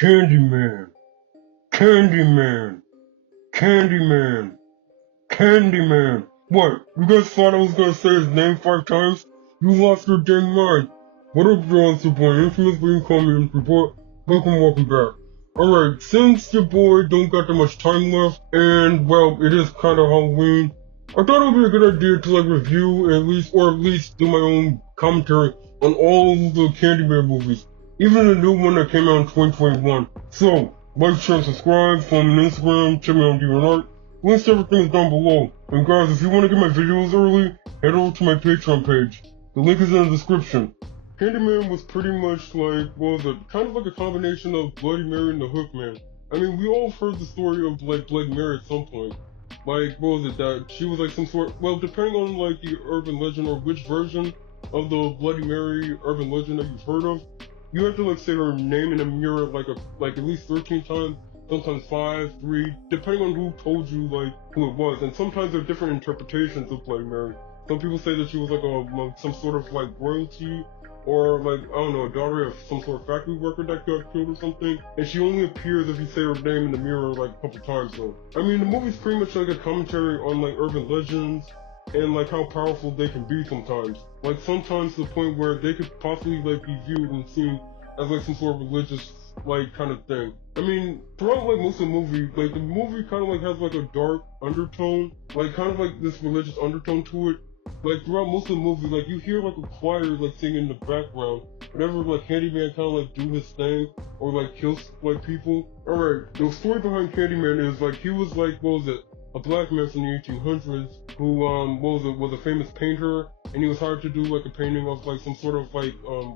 Candyman, Candyman, Candyman, Candyman. What? You guys thought I was gonna say his name 5 times? You lost your dang mind. What up, y'all? It's your boy, Infamous Being Communist Report. Welcome back. Alright, since your boy don't got that much time left, and well, it is kinda Halloween, I thought it would be a good idea to review or at least do my own commentary on all the Candyman movies. Even the new one that came out in 2021. So, like, share, subscribe, follow me on Instagram, check me out on DeviantArt. Links to everything is down below. And guys, if you want to get my videos early, head over to my Patreon page. The link is in the description. Candyman was pretty much kind of like a combination of Bloody Mary and the Hook Man. I mean, we all heard the story of Bloody Mary at some point. That she was some sort, well, depending on the urban legend or which version of the Bloody Mary urban legend that you've heard of, you have to say her name in a mirror at least 13 times, sometimes 5, 3, depending on who told you who it was. And sometimes there are different interpretations of Bloody Mary. Some people say that she was some sort of royalty, or I don't know, a daughter of some sort of factory worker that got killed or something. And she only appears if you say her name in the mirror a couple times though. I mean, the movie's pretty much a commentary on urban legends and how powerful they can be sometimes. Sometimes to the point where they could possibly be viewed and seen as some sort of religious kind of thing. I mean, throughout most of the movie, the movie kind of has a dark undertone, kind of this religious undertone to it. Throughout most of the movie, you hear a choir singing in the background whenever Candyman kind of do his thing or kills people. Alright, the story behind Candyman is he was a black man from the 1800s who was a famous painter, and he was hired to do a painting of some sort of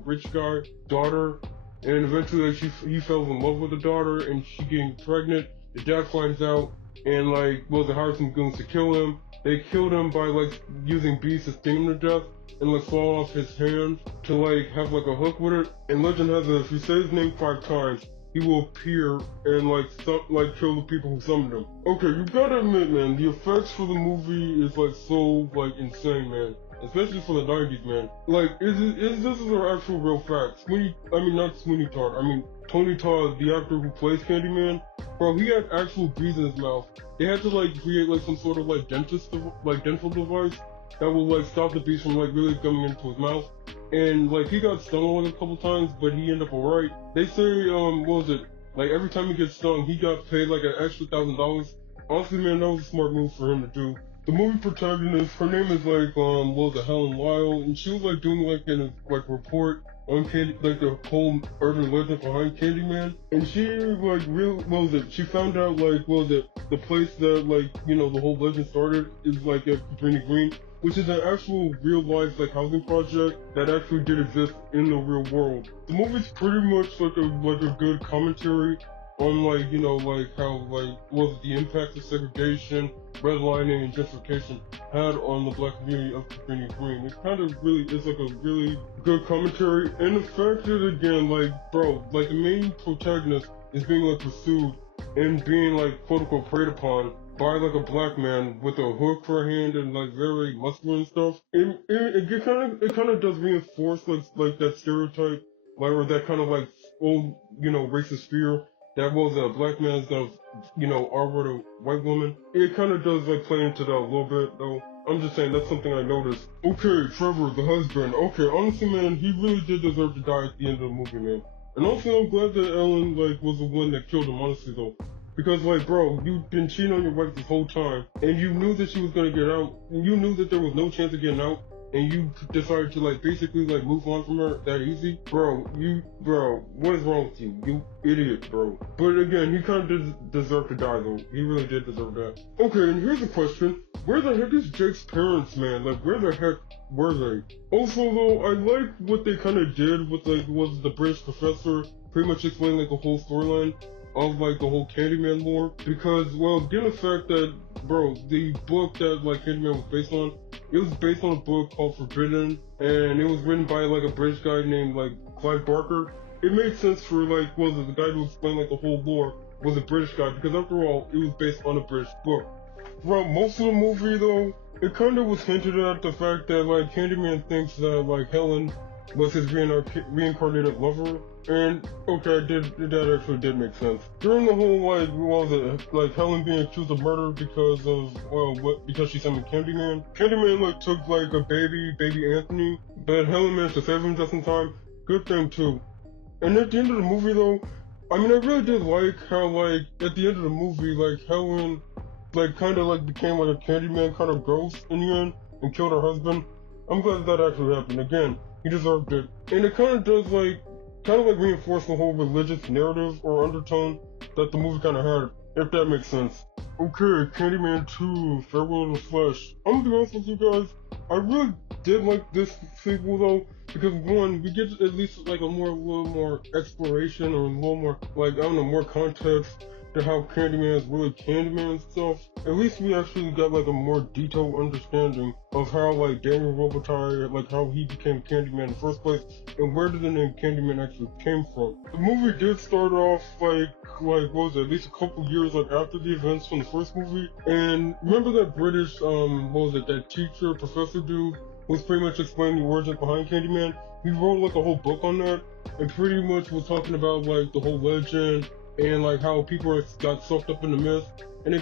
rich guy daughter, and eventually he fell in love with the daughter, and she getting pregnant. The dad finds out and hired some goons to kill him. They killed him by using bees to sting him to death and fall off his hand to have a hook with it. And legend has it, if you say his name 5 times, he will appear and kill the people who summoned him. Okay, you gotta admit, man, the effects for the movie is so insane, man. Especially for the 90s, man. This is our actual real facts. Not Sweeney Todd, Tony Todd, the actor who plays Candyman, bro, he had actual bees in his mouth. They had to create some sort of dental device that will stop the bees from really coming into his mouth. And he got stung a couple times, but he ended up alright. They say every time he gets stung, he got paid an extra $1,000. Honestly, man, that was a smart move for him to do. The movie protagonist, her name is Helen Lyle, and she was doing a report on the whole urban legend behind Candyman, and she she found out the place that the whole legend started is at Cabrini Green, which is an actual real life housing project that actually did exist in the real world. The movie's pretty much a good commentary on how the impact of segregation, redlining, and gentrification had on the black community of Cabrini Green. It kind of really is a really good commentary, and the fact that again, the main protagonist is being pursued and being quote unquote preyed upon by a black man with a hook for a hand and very muscular and stuff. It kind of does reinforce that stereotype, or that kind of old racist fear that a black man's gonna arbor a white woman. It kind of does play into that a little bit though. I'm just saying that's something I noticed. Okay, Trevor, the husband. Okay, honestly, man, he really did deserve to die at the end of the movie, man. And also, I'm glad that Ellen was the one that killed him, honestly though. Because bro, you've been cheating on your wife this whole time, and you knew that she was gonna get out, and you knew that there was no chance of getting out, and you decided to basically move on from her that easy. Bro, what is wrong with you? You idiot, bro. But again, he kind of did deserve to die though. He really did deserve that. Okay, and here's a question. Where the heck is Jake's parents, man? Where the heck were they? Also though, I like what they kind of did with was the British professor pretty much explaining the whole storyline of the whole Candyman lore, because given the fact that the book that Candyman was based on, it was based on a book called Forbidden, and it was written by a British guy named Clive Barker. It made sense for the guy who explained the whole lore was a British guy, because after all, it was based on a British book. Throughout most of the movie though, it kind of was hinted at the fact that Candyman thinks that Helen was his reincarnated lover, And okay, that actually did make sense. During the whole like what was it like Helen being accused of murder because of because she summoned Candyman. Candyman like took like a baby Anthony, but Helen managed to save him just in time. Good thing too. And at the end of the movie, though, I mean, I really did like how, like, at the end of the movie, like, Helen, like, kind of, like, became, like, a Candyman kind of ghost in the end and killed her husband. I'm glad that actually happened. Again, he deserved it. And it kind of does, like, reinforce the whole religious narrative or undertone that the movie kind of had, if that makes sense. Okay, Candyman 2, Farewell to the Flesh. I'm gonna be honest with you guys, I really did like this sequel though, because one, we get at least like a little more exploration or a little more, like, I don't know, more context to how Candyman is really Candyman and stuff. At least we actually got like a more detailed understanding of how like Daniel Robitaille, like how he became Candyman in the first place, and where did the name Candyman actually came from. The movie did start off like what was it, at least a couple years like after the events from the first movie. And remember that British what was it, that teacher, professor dude was pretty much explaining the origins behind Candyman. He wrote like a whole book on that and pretty much was talking about like the whole legend and like how people got sucked up in the myth. And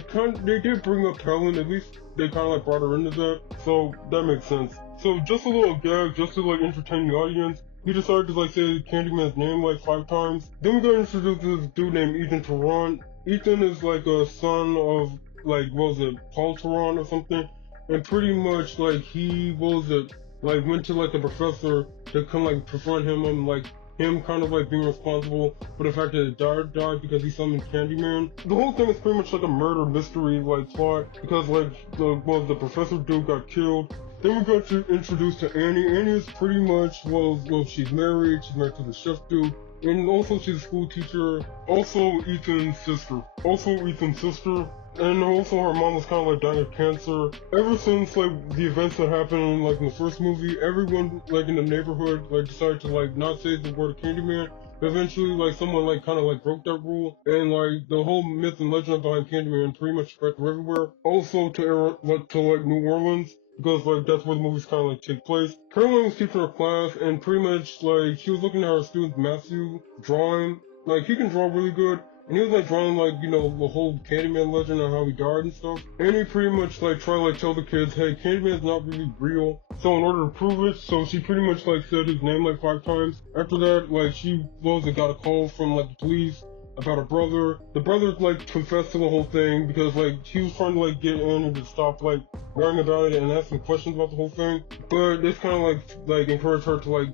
they did bring up Helen, at least they kind of like brought her into that, so that makes sense. So just a little gag, just to like entertain the audience, he decided to like say Candyman's name like 5 times. Then we got introduced to this dude named Ethan Tehran. Ethan is like a son of like what was it, Paul Tehran or something, and pretty much like he was it, like went to like the professor to come like confront him and like him kind of like being responsible for the fact that his daughter died because he summoned Candyman. The whole thing is pretty much like a murder mystery like plot because like the professor dude got killed. Then we got to introduce to Annie. Annie is pretty much she's married to the chef dude. And also she's a school teacher. Also Ethan's sister. And also her mom was kind of like dying of cancer. Ever since like the events that happened like in the first movie, everyone like in the neighborhood like decided to like not say the word Candyman. But eventually like someone like kind of like broke that rule, and like the whole myth and legend behind Candyman pretty much spread to everywhere. Also to like New Orleans, because like that's where the movies kind of like take place. Caroline was teaching her class, and pretty much like she was looking at her student Matthew drawing. Like he can draw really good, and he was like drawing like the whole Candyman legend and how he died and stuff. And he pretty much like tried to like tell the kids, hey, Candyman's not really real. So in order to prove it, so she pretty much like said his name like 5 times. After that, like she got a call from like the police about her brother. The brother like confessed to the whole thing because like he was trying to like get in to stop like worrying about it and asking questions about the whole thing. But this kind of like encouraged her to like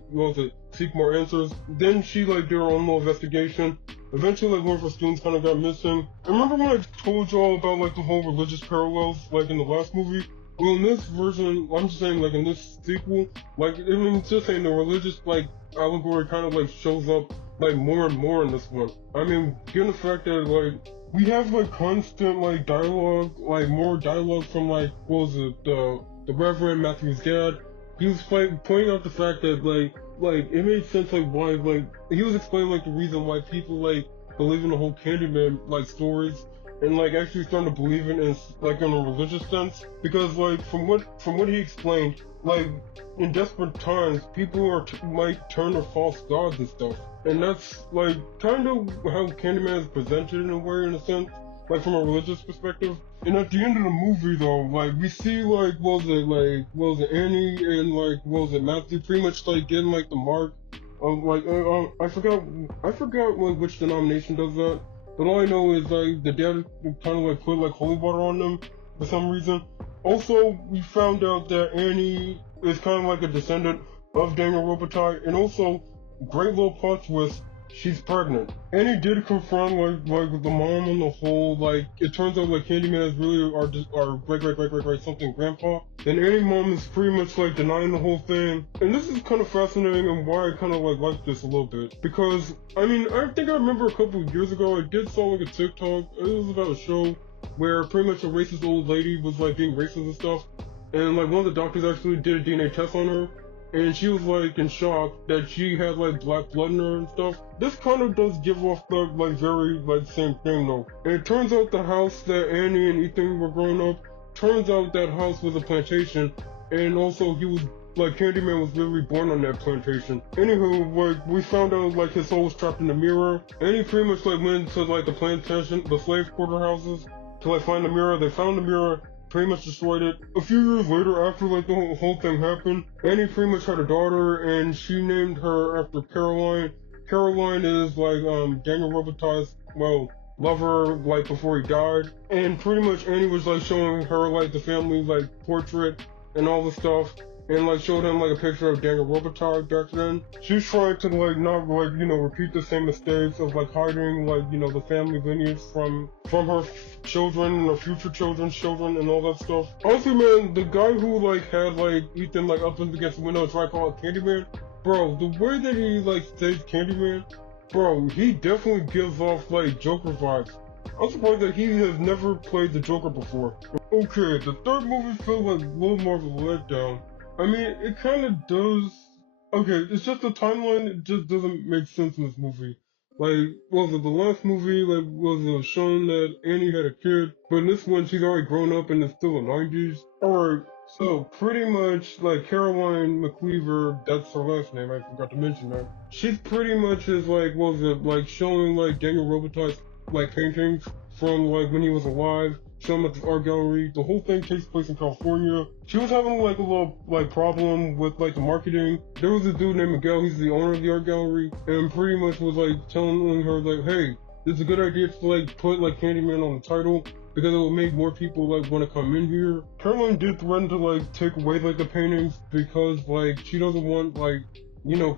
seek more answers. Then she like did her own little investigation. Eventually, like, one of her students kind of got missing. I remember when I told y'all about, like, the whole religious parallels, like, in the last movie? Well, in this version, I'm just saying, like, in this sequel, like, I mean, it's just saying the religious, like, allegory kind of, like, shows up, like, more and more in this one. I mean, given the fact that, like, we have, like, constant, like, dialogue, like, more dialogue from, like, what was it, the Reverend Matthew's dad. He was, like, pointing out the fact that, like, it made sense, like, why, like, he was explaining, like, the reason why people, like, believe in the whole Candyman, like, stories, and, like, actually starting to believe in it, like, in a religious sense, because, like, from what he explained, like, in desperate times, people might turn to false gods and stuff, and that's, like, kind of how Candyman is presented in a way, in a sense, like, from a religious perspective. And at the end of the movie, though, like, we see, like, Annie and, like, Matthew pretty much, like, getting, like, the mark of, like, I forgot, like, which denomination does that, but all I know is, like, the dad kind of, like, put, like, holy water on them for some reason. Also, we found out that Annie is kind of, like, a descendant of Daniel Robitaille, and also, great little plot twist, she's pregnant. Annie did confront with the mom and the whole like it turns out like Candyman is really our great something grandpa. And Annie's mom is pretty much like denying the whole thing. And this is kind of fascinating and why I kind of like this a little bit, because I mean I think I remember a couple of years ago I did saw like a TikTok. It was about a show where pretty much a racist old lady was like being racist and stuff, and like one of the doctors actually did a DNA test on her. And she was like in shock that she had like black blood in her and stuff. This kind of does give off the like very like same thing though. And it turns out the house that Annie and Ethan were growing up, turns out that house was a plantation, and also he was like Candyman was literally born on that plantation. Anywho, like we found out like his soul was trapped in the mirror, and he pretty much like went to like the plantation, the slave quarter houses to like find the mirror. They found the mirror, pretty much destroyed it. A few years later, after like the whole thing happened, Annie pretty much had a daughter, and she named her after Caroline. Caroline is like Daniel Robitaille's lover like before he died, and pretty much Annie was like showing her like the family like portrait and all the stuff, and like showed him like a picture of Daniel Robitaille back then. She was trying to like not like repeat the same mistakes of like hiding like the family lineage from her children and her future children's children and all that stuff. Honestly, man, the guy who like had like Ethan like up against the window and tried to call it Candyman, bro, the way that he like says Candyman, bro, he definitely gives off like Joker vibes. I'm surprised that he has never played the Joker before. Okay, the third movie felt like a little more of a letdown. I mean, it kind of does. Okay, it's just the timeline. It just doesn't make sense in this movie. Like, was it the last movie? Like, was it shown that Annie had a kid, but in this one she's already grown up and it's still the 90s? Alright, so pretty much like Caroline McCleaver, that's her last name. I forgot to mention that. She's pretty much is like, was it like showing like Daniel Robitaille's like paintings from like when he was alive, show him at this art gallery. The whole thing takes place in California. She was having like a little like problem with like the marketing. There was a dude named Miguel, he's the owner of the art gallery, and pretty much was like telling her like, hey, it's a good idea to like put like Candyman on the title because it will make more people like want to come in here. Caroline did threaten to like take away like the paintings because like she doesn't want like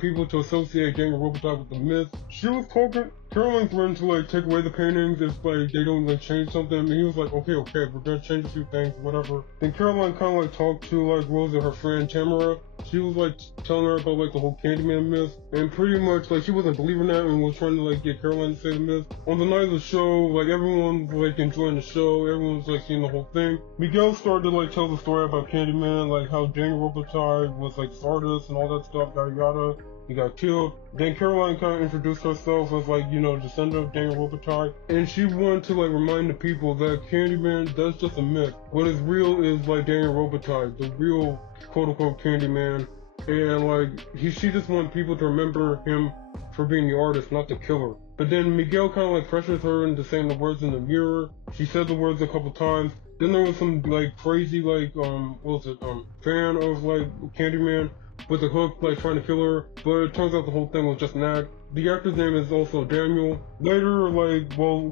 people to associate Daniel Robitaille with the myth. She was talking, Caroline threatened to like take away the paintings if like they don't like change something, and he was like, okay, we're gonna change a few things, whatever. Then Caroline kind of like talked to like Rosa, her friend Tamara. She was like telling her about like the whole Candyman myth, and pretty much like she wasn't believing that and was trying to like get Caroline to say the myth. On the night of the show, like everyone was like enjoying the show, everyone was like seeing the whole thing. Miguel started to like tell the story about Candyman, like how Daniel Robitaille was like this artist and all that stuff, yada yada. He got killed. Then Caroline kind of introduced herself as like, descendant of Daniel Robitaille. And she wanted to like remind the people that Candyman, that's just a myth. What is real is like Daniel Robitaille, the real quote unquote Candyman. And like, she just wanted people to remember him for being the artist, not the killer. But then Miguel kind of like pressures her into saying the words in the mirror. She said the words a couple times. Then there was some like crazy like, fan of like Candyman with a hook, like trying to kill her, but it turns out the whole thing was just an act. The actor's name is also Daniel. Later,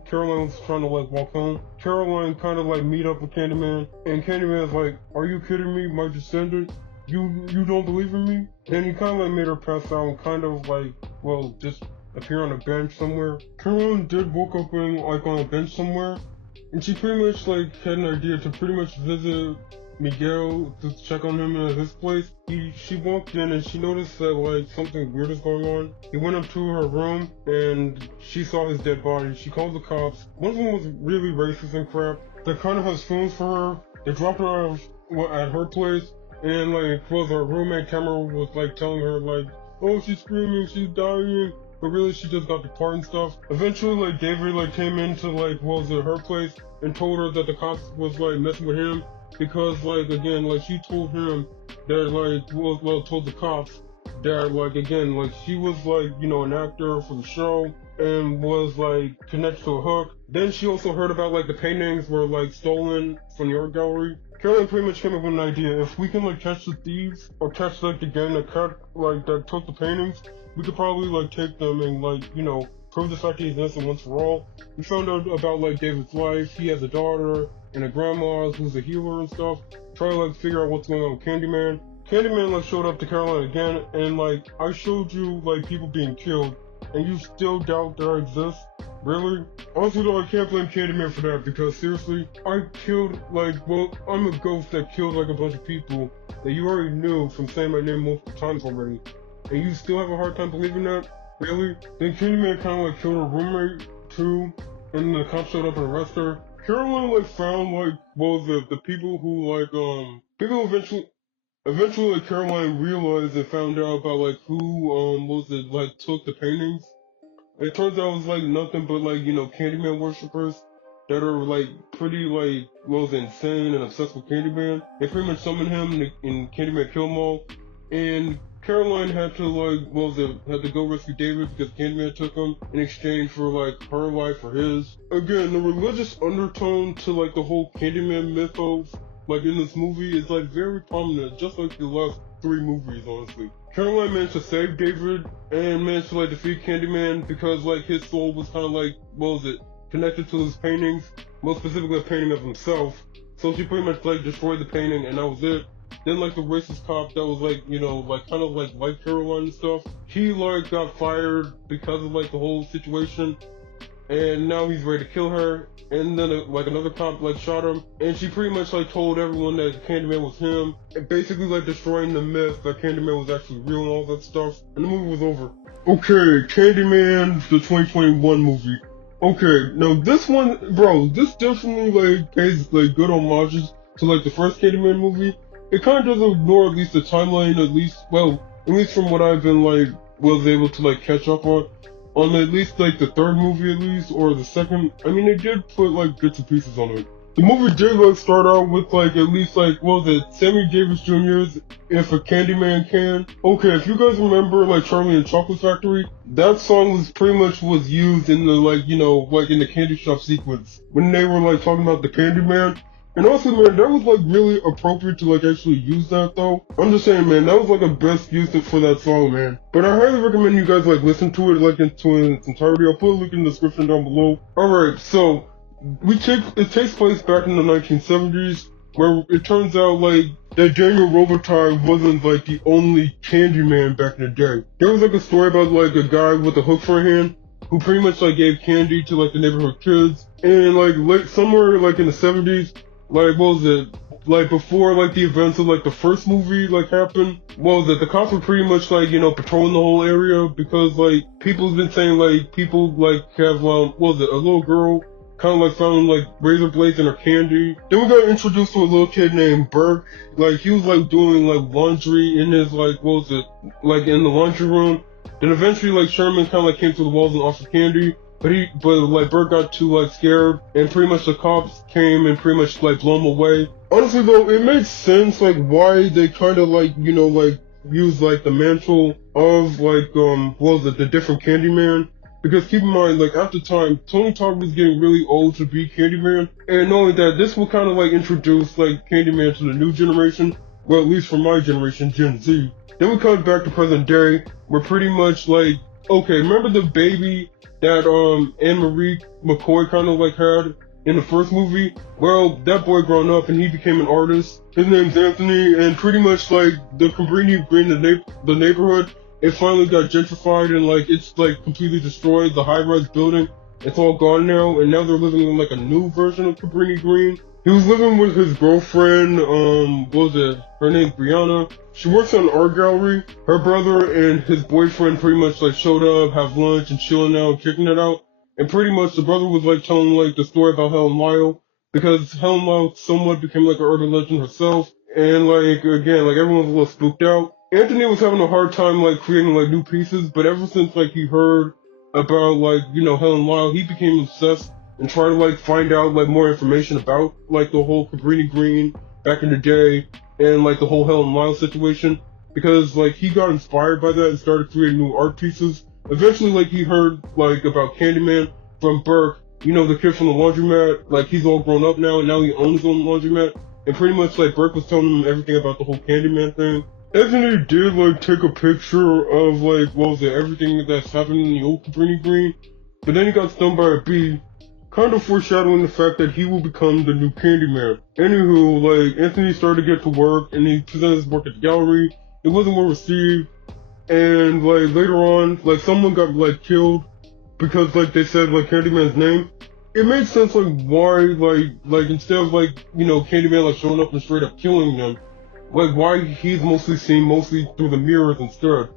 Caroline was trying to like walk home. Caroline kind of like meet up with Candyman, and Candyman's like, "Are you kidding me, my descendant? You don't believe in me?" And he kind of like made her pass out and kind of like, just appear on a bench somewhere. Caroline did woke up in like on a bench somewhere, and she pretty much like had an idea to pretty much visit Miguel to check on him at his place. She walked in and she noticed that like something weird is going on. He went up to her room and she saw his dead body. She called the cops. One of them was really racist and crap. They kind of had spoons for her. They dropped her off at her place, and like her roommate Tamara was like telling her like, oh, she's screaming, she's dying. But really, she just got the part and stuff. Eventually, like, David, like, came into, like, her place and told her that the cops was, like, messing with him. Because, like, again, like, she told him that, like, told the cops that, like, again, like, she was, like, an actor for the show and was, like, connected to a hook. Then she also heard about, like, the paintings were, like, stolen from the art gallery. Caroline pretty much came up with an idea. If we can, like, catch the thieves or catch, like, the gang that took the paintings, we could probably, like, take them and, like, prove the fact that he's innocent once for all. We found out about, like, David's life. He has a daughter and a grandma who's a healer and stuff. Try to, like, figure out what's going on with Candyman. Candyman, like, showed up to Caroline again, and, like, I showed you, like, people being killed, and you still doubt that I exist? Really? Also, though, I can't blame Candyman for that, because, seriously, I killed, I'm a ghost that killed, like, a bunch of people that you already knew from saying my name multiple times already. And you still have a hard time believing that? Really? Then Candyman kind of like killed her roommate too, and the cops showed up and arrested her. Caroline like found like the people who people eventually like Caroline realized and found out about like who took the paintings. And it turns out it was like nothing but like Candyman worshippers that are like pretty insane and obsessed with Candyman. They pretty much summoned him and Candyman killed them all. and Caroline had to had to go rescue David because Candyman took him in exchange for like her life or his. Again, the religious undertone to like the whole Candyman mythos, like in this movie, is like very prominent, just like the last three movies, honestly. Caroline managed to save David and managed to like defeat Candyman because like his soul was kind of like, connected to his paintings, most specifically a painting of himself. So she pretty much like destroyed the painting and that was it. Then like the racist cop that was like, like kind of like Caroline and stuff, he like got fired because of like the whole situation, and now he's ready to kill her. And then like another cop like shot him, and she pretty much like told everyone that Candyman was him, and basically like destroying the myth that Candyman was actually real and all that stuff. And the movie was over. Okay, Candyman, the 2021 movie. Okay, now this one, bro, this definitely like pays like good homages to like the first Candyman movie. It kind of doesn't ignore at least the timeline, at least from what I've been like was able to like catch up on at least like the third movie at least, or the second. I mean, they did put like bits and pieces on it. The movie did like start out with like at least like Sammy Davis Jr.'s "If a Candyman Can." Okay, if you guys remember like Charlie and Chocolate Factory, that song was pretty much was used in the like in the candy shop sequence when they were like talking about the Candyman. And also, man, that was like really appropriate to like actually use that though. I'm just saying, man, that was like a best use for that song, man. But I highly recommend you guys like listen to it like into its entirety. I'll put a link in the description down below. Alright, so it takes place back in the 1970s, where it turns out like that Daniel Robitaille wasn't like the only Candyman back in the day. There was like a story about like a guy with a hook for a hand who pretty much like gave candy to like the neighborhood kids, and like somewhere like in the 70s, like like before like the events of like the first movie like happened, the cops were pretty much like patrolling the whole area because like people's been saying like people like have a little girl kind of like found like razor blades in her candy. Then we got introduced to a little kid named Burke. Like he was like doing like laundry in his like like in the laundry room. Then eventually like Sherman kind of like came to the walls and offered candy. But like Bert got too like scared, and pretty much the cops came and pretty much like blow him away. Honestly though, it made sense like why they kind of like like use like the mantle of like the different Candyman. Because keep in mind, like at the time, Tony Todd was getting really old to be Candyman, and not only that, this will kind of like introduce like Candyman to the new generation. Well, at least for my generation, Gen Z. Then we cut back to present day, where pretty much like, okay, remember the baby that Anne-Marie McCoy kind of like had in the first movie? Well, that boy grown up and he became an artist. His name's Anthony, and pretty much like the Cabrini Green, the neighborhood, it finally got gentrified and like it's like completely destroyed. The high-rise building, it's all gone now, and now they're living in like a new version of Cabrini Green. He was living with his girlfriend, her name's Brianna. She works at an art gallery. Her brother and his boyfriend pretty much like showed up, have lunch and chilling out, kicking it out. And pretty much the brother was like telling like the story about Helen Lyle, because Helen Lyle somewhat became like an urban legend herself. And like again, like everyone was a little spooked out. Anthony was having a hard time like creating like new pieces, but ever since like he heard about like, Helen Lyle, he became obsessed and try to like find out like more information about like the whole Cabrini Green back in the day and like the whole Helen Lyle situation, because like he got inspired by that and started creating new art pieces. Eventually like he heard like about Candyman from Burke, the kid from the laundromat. Like he's all grown up now and now he owns his own laundromat, and pretty much like Burke was telling him everything about the whole Candyman thing. Anthony did like take a picture of like everything that's happening in the old Cabrini Green, but then he got stung by a bee, kind of foreshadowing the fact that he will become the new Candyman. Anywho, like, Anthony started to get to work, and he presented his work at the gallery. It wasn't well received, and, like, later on, like, someone got, like, killed because, like, they said, like, Candyman's name. It made sense, like, why, like, instead of, like, Candyman, like, showing up and straight up killing them, like, why he's mostly seen mostly through the mirrors instead.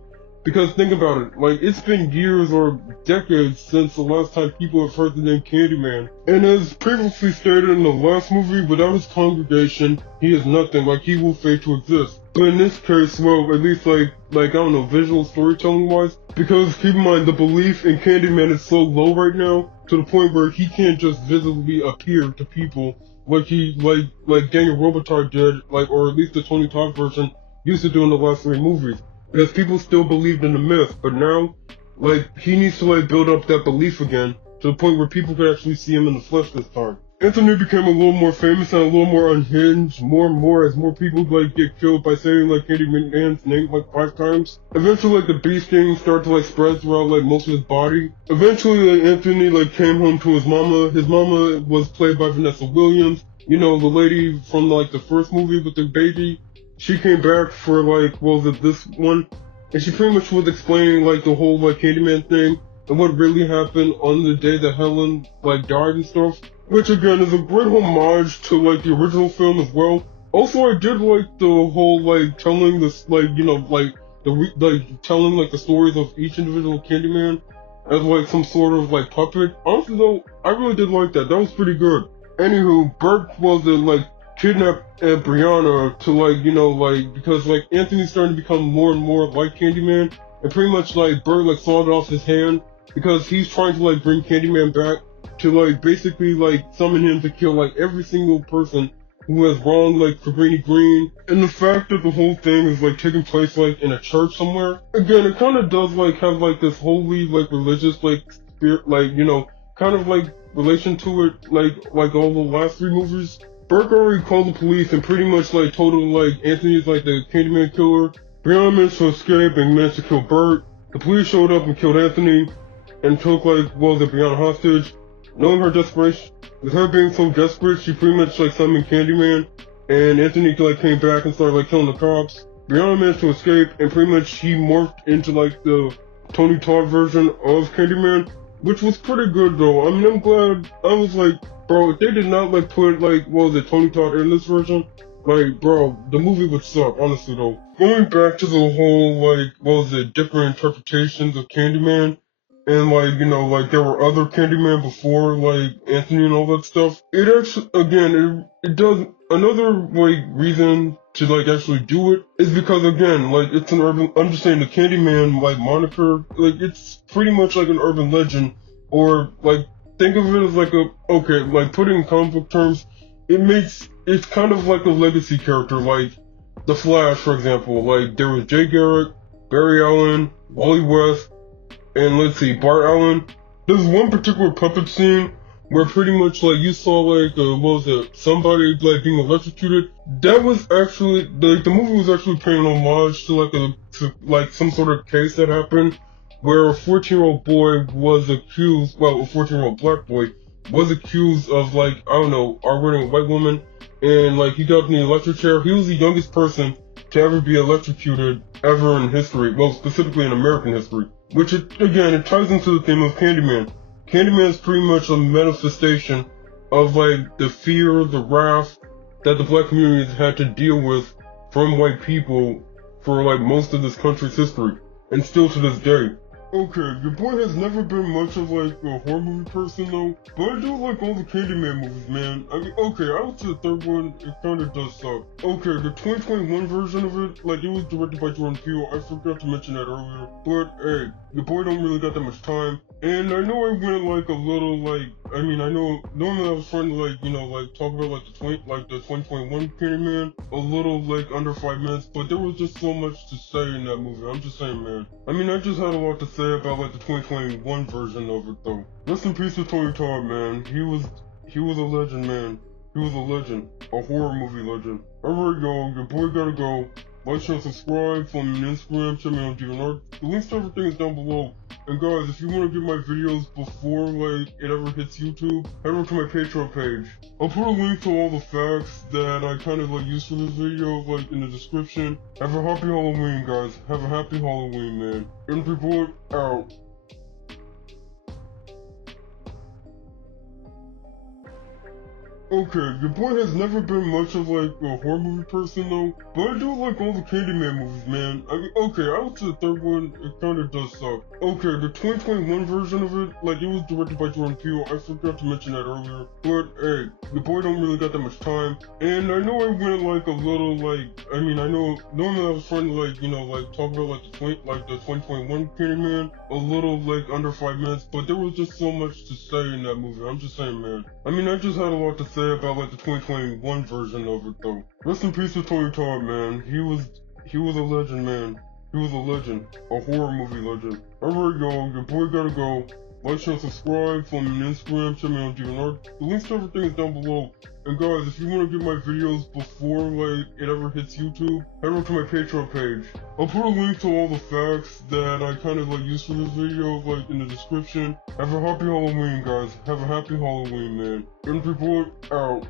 Because think about it, like, it's been years or decades since the last time people have heard the name Candyman. And as previously stated in the last movie, without his congregation, he is nothing, like he will fade to exist. But in this case, well, at least like I don't know, visual storytelling wise, because keep in mind, the belief in Candyman is so low right now, to the point where he can't just visibly appear to people like Daniel Robitaille did, like, or at least the Tony Todd version, used to do in the last three movies. Because people still believed in the myth, but now, like, he needs to, like, build up that belief again to the point where people could actually see him in the flesh this time. Anthony became a little more famous and a little more unhinged, more and more as more people like get killed by saying like Candyman's name like 5 times. Eventually like the bee sting started to like spread throughout like most of his body. Eventually like Anthony like came home to his mama. His mama was played by Vanessa Williams. You know, the lady from like the first movie with the baby. She came back for like, what was it, this one? And she pretty much was explaining like the whole like Candyman thing and what really happened on the day that Helen like died and stuff. Which again is a great homage to like the original film as well. Also, I did like the whole like telling this like you know like like telling like the stories of each individual Candyman as like some sort of like puppet. Honestly though, I really did like that. That was pretty good. Anywho, Bert was like kidnapped Brianna to like you know like because like Anthony's starting to become more and more like Candyman, and pretty much like Bert like sawed off his hand because he's trying to like bring Candyman back to like basically like summon him to kill like every single person who has wronged like Cabrini Green. And the fact that the whole thing is like taking place like in a church somewhere, again it kind of does like have like this holy like religious like spirit like you know kind of like relation to it like all the last three movies. Burke already called the police and pretty much like told him like Anthony's like the Candyman killer. Brianna managed to escape and managed to kill Bert. The police showed up and killed Anthony and took like what was it, Brianna hostage. Knowing her desperation, with her being so desperate, she pretty much like summoned Candyman, and Anthony like came back and started like killing the cops. Brianna managed to escape, and pretty much she morphed into like the Tony Todd version of Candyman, which was pretty good though. I mean, I'm glad. I was like, bro, if they did not like put like what was it, Tony Todd in this version, like bro, the movie would suck. Honestly though, going back to the whole like what was it, different interpretations of Candyman. And like, you know, like there were other Candyman before like Anthony and all that stuff. It actually, again, it does, another like reason to like actually do it is because again, like it's an urban, I'm just saying the Candyman like moniker, like it's pretty much like an urban legend, or like think of it as like a, okay, like put it in comic book terms, it's kind of like a legacy character, like The Flash for example, like there was Jay Garrick, Barry Allen, Wally West, and let's see, Bart Allen. There's one particular puppet scene where pretty much like you saw like what was it, somebody like being electrocuted. That was actually like the movie was actually paying homage to like some sort of case that happened where a 14-year-old boy was accused, well, a 14-year-old black boy was accused of like I don't know, arguing a white woman, and like he got in the electric chair. He was the youngest person to ever be electrocuted ever in history, well, specifically in American history. Which, it ties into the theme of Candyman. Candyman is pretty much a manifestation of, like, the fear, the wrath that the black community has had to deal with from white people for, like, most of this country's history, and still to this day. Okay, your boy has never been much of like a horror movie person though, but I do like all the Candyman movies, man. I mean, okay, I would say the third one, it kinda does suck. Okay, the 2021 version of it, like it was directed by Jordan Peele, I forgot to mention that earlier, but hey, your boy don't really got that much time, and I know I went like a little like, I mean, I know, normally I was trying to like, you know, like talk about like the 2021 Candyman, a little like under 5 minutes, but there was just so much to say in that movie, I'm just saying, man. I mean, I just had a lot to say about like the 2021 version of it though. Rest in peace to Tony Todd, man. He was a legend, man. He was a legend. A horror movie legend. Alright y'all, your boy gotta go. Like, share, subscribe, follow me on Instagram, check me on DeviantArt. The links to everything is down below. And guys, if you want to get my videos before like it ever hits YouTube, head over to my Patreon page. I'll put a link to all the facts that I kind of like used for this video like in the description. Have a happy Halloween, guys. Have a happy Halloween, man. And report out. Okay, your boy has never been much of like a horror movie person though, but I do like all the Candyman movies, man. I mean, okay, I would say the third one, it kinda does suck. Okay, the 2021 version of it, like it was directed by Jordan Peele, I forgot to mention that earlier, but hey, your boy don't really got that much time, and I know I went like a little like, I mean, I know, normally I was trying to like, you know, like talk about like the 2021 Candyman, a little like under 5 minutes, but there was just so much to say in that movie, I'm just saying, man. I mean, I just had a lot to say about like the 2021 version of it though. Rest in peace to Tony Todd, man. He was He was a legend, man. He was a legend. A horror movie legend. Alright, y'all, your boy gotta go. Like, share, subscribe, follow me on Instagram, check me on DNR. The links to everything is down below. And guys, if you want to get my videos before, like, it ever hits YouTube, head over to my Patreon page. I'll put a link to all the facts that I kind of, like, used for this video, like, in the description. Have a happy Halloween, guys. Have a happy Halloween, man. Country Boy, out.